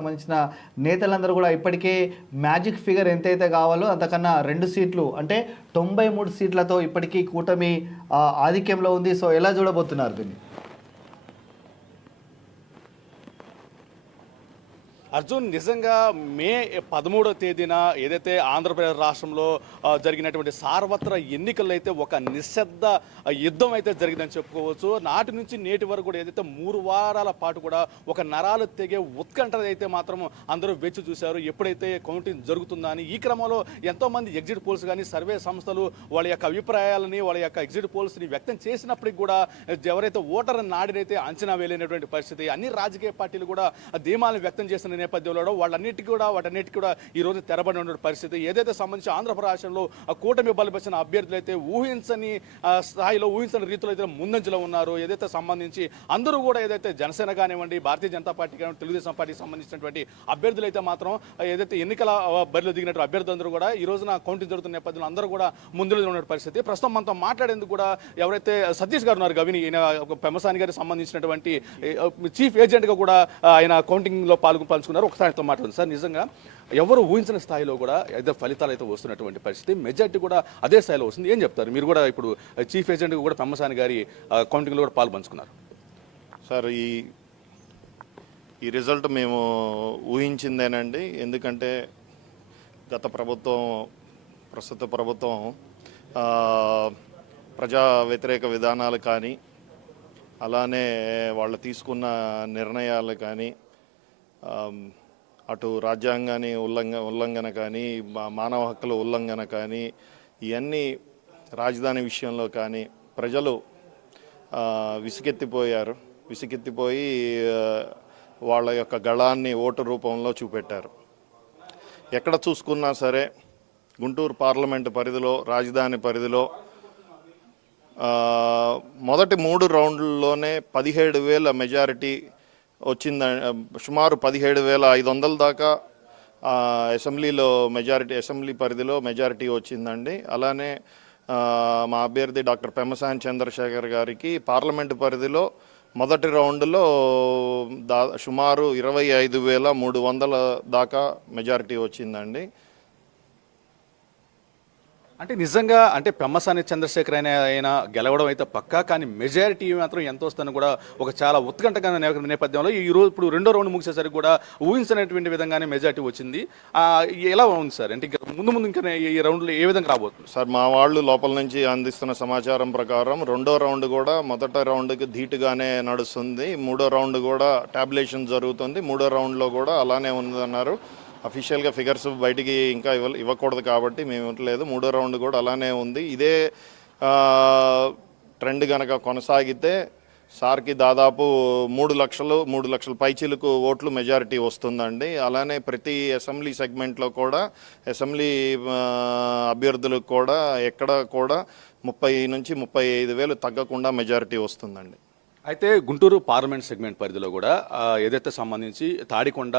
సంబంధించిన నేతలందరూ కూడా ఇప్పటికే మ్యాజిక్ ఫిగర్ ఎంతైతే కావాలో అంతకన్నా రెండు సీట్లు అంటే తొంభై మూడు సీట్లతో ఇప్పటికీ కూటమి ఆధిక్యంలో ఉంది. సో ఎలా చూడబోతున్నారు దీన్ని? అర్జున్ నిజంగా మే పదమూడో తేదీన ఏదైతే ఆంధ్రప్రదేశ్ రాష్ట్రంలో జరిగినటువంటి సార్వత్ర ఎన్నికల్లో అయితే ఒక నిశ్శబ్ద యుద్ధం అయితే జరిగిందని చెప్పుకోవచ్చు. నాటి నుంచి నేటి వరకు కూడా ఏదైతే మూడు వారాల పాటు కూడా ఒక నరాలు తెగే ఉత్కంఠ అయితే మాత్రం అందరూ వేచి చూశారు. ఎప్పుడైతే కౌంటింగ్ జరుగుతుందా అని ఈ క్రమంలో ఎంతోమంది ఎగ్జిట్ పోల్స్ కానీ సర్వే సంస్థలు వాళ్ళ యొక్క అభిప్రాయాలని వాళ్ళ యొక్క ఎగ్జిట్ పోల్స్ని వ్యక్తం చేసినప్పటికి కూడా ఎవరైతే ఓటర్ నాడినైతే అంచనా వేయలేనటువంటి పరిస్థితి అన్ని రాజకీయ పార్టీలు కూడా ధీమాలను వ్యక్తం చేసిన నేపథ్యంలో వాళ్ళన్నిటికీ కూడా వాటన్నిటికీ కూడా ఈ రోజు తెరబడి ఉన్న పరిస్థితి. ఏదైతే సంబంధించి ఆంధ్రప్రదేశ్లో ఆ కూటమి బలపరిచిన అభ్యర్థులు అయితే ఊహించని స్థాయిలో ఊహించని రీతిలో అయితే ముందంజలో ఉన్నారు. ఏదైతే సంబంధించి అందరూ కూడా ఏదైతే జనసేన కానివ్వండి భారతీయ జనతా పార్టీ కానివ్వండి తెలుగుదేశం పార్టీకి సంబంధించినటువంటి అభ్యర్థులు అయితే మాత్రం ఏదైతే ఎన్నికల బరిలో బరిలో దిగినట్టు అభ్యర్థులందరూ కూడా ఈ రోజున కౌంటింగ్ జరుగుతున్న నేపథ్యంలో అందరూ కూడా ముందులో ఉన్న పరిస్థితి. ప్రస్తుతం మనతో మాట్లాడేందుకు కూడా ఎవరైతే సతీష్ గారు ఉన్నారు గవిని ఈయన ఒక పెమసాని గారికి సంబంధించినటువంటి చీఫ్ ఏజెంట్గా కూడా ఆయన కౌంటింగ్లో పాల్గొ తీసుకున్నారు. ఒకసారి ఆయనతో మాట్లాడుతుంది. సార్ నిజంగా ఎవరు ఊహించిన స్థాయిలో కూడా ఏదో ఫలితాలు అయితే వస్తున్నటువంటి పరిస్థితి. మెజార్టీ కూడా అదే స్థాయిలో వస్తుంది. ఏం చెప్తారు? మీరు కూడా ఇప్పుడు చీఫ్ ఏజెంట్ కూడా పెమ్మసాని గారి కౌంటింగ్లో కూడా పాల్పంచుకున్నారు సార్ ఈ ఈ రిజల్ట్ మేము ఊహించిందేనండి. ఎందుకంటే గత ప్రభుత్వం ప్రస్తుత ప్రభుత్వం ప్రజా వ్యతిరేక విధానాలు కానీ అలానే వాళ్ళు తీసుకున్న నిర్ణయాలు కానీ అటు రాజ్యాంగాన్ని ఉల్లంఘ ఉల్లంఘన కానీ మా- మానవ హక్కుల ఉల్లంఘన కానీ ఇవన్నీ రాజధాని విషయంలో కానీ ప్రజలు విసుకెత్తిపోయారు విసుకెత్తిపోయి వాళ్ళ యొక్క గళాన్ని ఓటు రూపంలో చూపెట్టారు. ఎక్కడ చూసుకున్నా సరే గుంటూరు పార్లమెంటు పరిధిలో రాజధాని పరిధిలో మొదటి మూడు రౌండ్లలోనే పదిహేడు వేల మెజారిటీ వచ్చింద సుమారు పదిహేడు వేల ఐదు వందల దాకా అసెంబ్లీలో మెజారిటీ అసెంబ్లీ పరిధిలో మెజారిటీ వచ్చిందండి. అలానే మా అభ్యర్థి డాక్టర్ పెమ్మసాని చంద్రశేఖర్ గారికి పార్లమెంటు పరిధిలో మొదటి రౌండ్లో దా సుమారు ఇరవై ఐదు వేల మూడు వందల దాకా మెజారిటీ వచ్చిందండి. అంటే నిజంగా అంటే పెమ్మసాని చంద్రశేఖర్ అనే ఆయన గెలవడం అయితే పక్కా కానీ మెజారిటీ మాత్రం ఎంత వస్తుందని కూడా ఒక చాలా ఉత్కంఠగా నేపథ్యంలో ఈ రోజు ఇప్పుడు రెండో రౌండ్ ముగిసేసరికి కూడా ఊహించినటువంటి విధంగానే మెజారిటీ వచ్చింది. ఎలా ఉంది సార్? అంటే ఇంకా ముందు ముందు ఇంకా ఈ రౌండ్లో ఏ విధంగా రాబోతుంది? సార్ మా వాళ్ళు లోపల నుంచి అందిస్తున్న సమాచారం ప్రకారం రెండో రౌండ్ కూడా మొదట రౌండ్కి ధీటుగానే నడుస్తుంది. మూడో రౌండ్ కూడా టాబ్లేషన్ జరుగుతుంది. మూడో రౌండ్లో కూడా అలానే ఉందన్నారు. అఫీషియల్గా ఫిగర్స్ బయటికి ఇంకా ఇవ్వ ఇవ్వకూడదు కాబట్టి మేము ఇవ్వట్లేదు. మూడో రౌండ్ కూడా అలానే ఉంది. ఇదే ట్రెండ్ కనుక కొనసాగితే సార్కి దాదాపు మూడు లక్షలు మూడు లక్షల పైచీలకు ఓట్లు మెజారిటీ వస్తుందండి. అలానే ప్రతి అసెంబ్లీ సెగ్మెంట్లో కూడా అసెంబ్లీ అభ్యర్థులకు కూడా ఎక్కడ కూడా ముప్పై నుంచి ముప్పై ఐదు వేలు తగ్గకుండా మెజారిటీ వస్తుందండి. అయితే గుంటూరు పార్లమెంట్ సెగ్మెంట్ పరిధిలో కూడా ఏదైతే సంబంధించి తాడికొండ